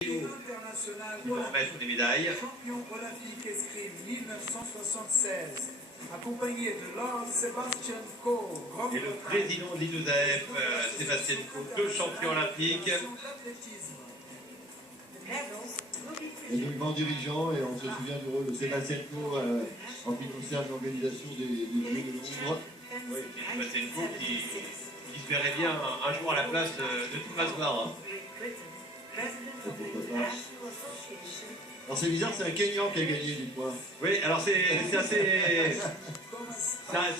Ils vont mettre des médailles. Champion olympique escrime 1976, accompagné de Lord Sebastian Coe. Et le président de l'IAAF, Sébastien Coe, deux champions olympiques. Et donc grand dirigeant, et on se souvient du rôle de Sébastien Coe en ce qui concerne l'organisation des Jeux de Londres. Oui, Sébastien Coe qui se verrait bien un jour à la place de Thomas Barr. Alors c'est bizarre, c'est un Kenyan qui a gagné du point. Oui, alors c'est assez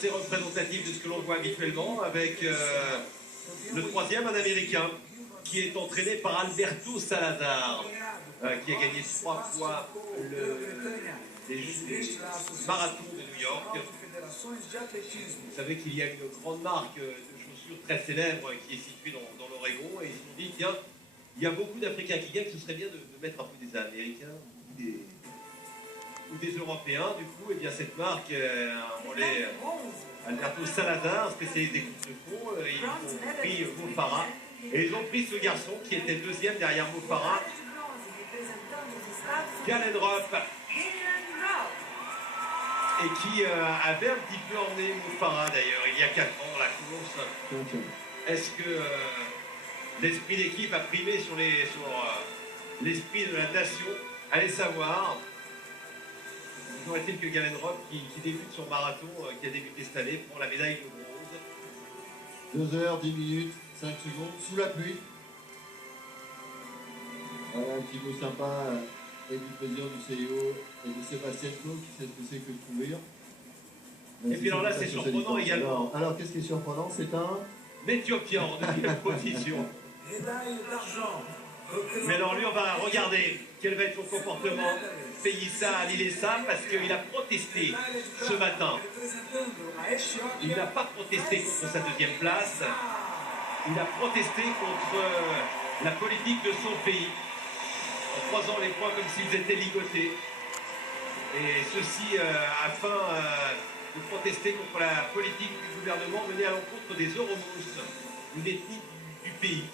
représentatif de ce que l'on voit habituellement, avec le troisième, un Américain, qui est entraîné par Alberto Salazar, qui a gagné 3 fois les marathons de New York. Vous savez qu'il y a une grande marque de chaussures très célèbre qui est située dans l'Oregon, et ils se sont dit, tiens, il y a beaucoup d'Africains qui gagnent, ce serait bien de mettre un peu des Américains ou des Européens. Du coup, et bien cette marque, Alberto Salazar, spécialiste des courses de fond, ils ont pris Mo Farah, et ils ont pris ce garçon qui était deuxième derrière Mo Farah, Galen Rupp, et qui avait un petit peu emmené Mo Farah d'ailleurs, il y a 4 ans dans la course. Est-ce que l'esprit d'équipe a primé sur l'esprit de la nation? Allez savoir. Toujours est-il que Galen Rupp, qui débute son marathon, qui a débuté cette année, prend la médaille de bronze. 2 heures, 10 minutes, 5 secondes, sous la pluie. Voilà un petit mot sympa et du président du CIO et de Sébastien Coe qui sait ce que c'est que de courir. Et puis alors là, c'est surprenant également. Alors qu'est-ce qui est surprenant? C'est un Éthiopien en deuxième position. Mais alors lui, on va regarder quel va être son comportement. Feyissa Alilessa, parce qu'il a protesté ce matin. Il n'a pas protesté contre sa deuxième place. Il a protesté contre la politique de son pays, en croisant les poings comme s'ils étaient ligotés. Et ceci afin de protester contre la politique du gouvernement menée à l'encontre des Oromos, une ethnie du pays.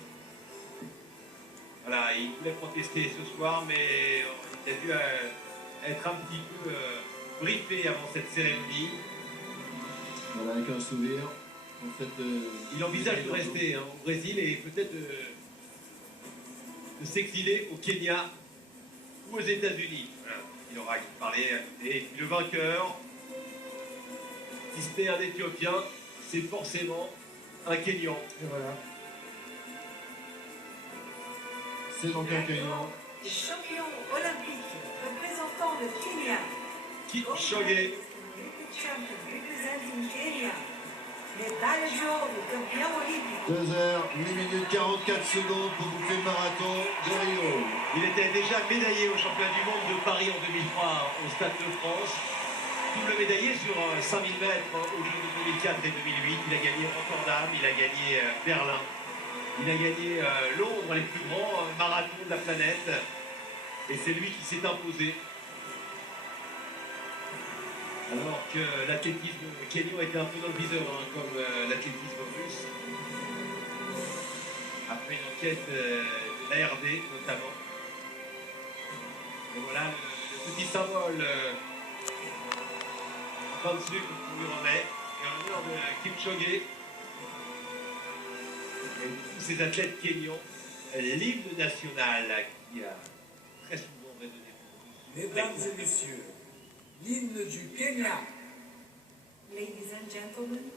Voilà, il voulait protester ce soir, mais il a dû être un petit peu briefé avant cette cérémonie. Voilà, avec un sourire. Il envisage de rester au Brésil et peut-être de s'exiler au Kenya ou aux États-Unis. Voilà, il aura parlé à côté. Et puis le vainqueur, si c'était un Éthiopien, c'est forcément un Kenyan. Et voilà. C'est donc un Kenyan. Champion olympique représentant le Kenya. Kipchoge. Médaille d'or de champion olympique. 2 heures, 8 minutes 44 secondes pour boucler le marathon de Rio. Il était déjà médaillé au championnat du monde de Paris en 2003 au Stade de France. Double médaillé sur 5000 mètres aux Jeux de 2004 et 2008. Il a gagné Rotterdam, il a gagné Berlin. Il a gagné Londres, les plus grands marathons de la planète. Et c'est lui qui s'est imposé. Alors que l'athlétisme kenyan était un peu dans le viseur, comme l'athlétisme russe. Après une enquête de l'ARD notamment. Et voilà le petit symbole fin dessus qu'on lui remet. Et en l'honneur de Kipchoge. Et tous ces athlètes kenyans, l'hymne national qui a très souvent résonné pour tous. Mesdames et messieurs, l'hymne du Kenya. Ladies and gentlemen,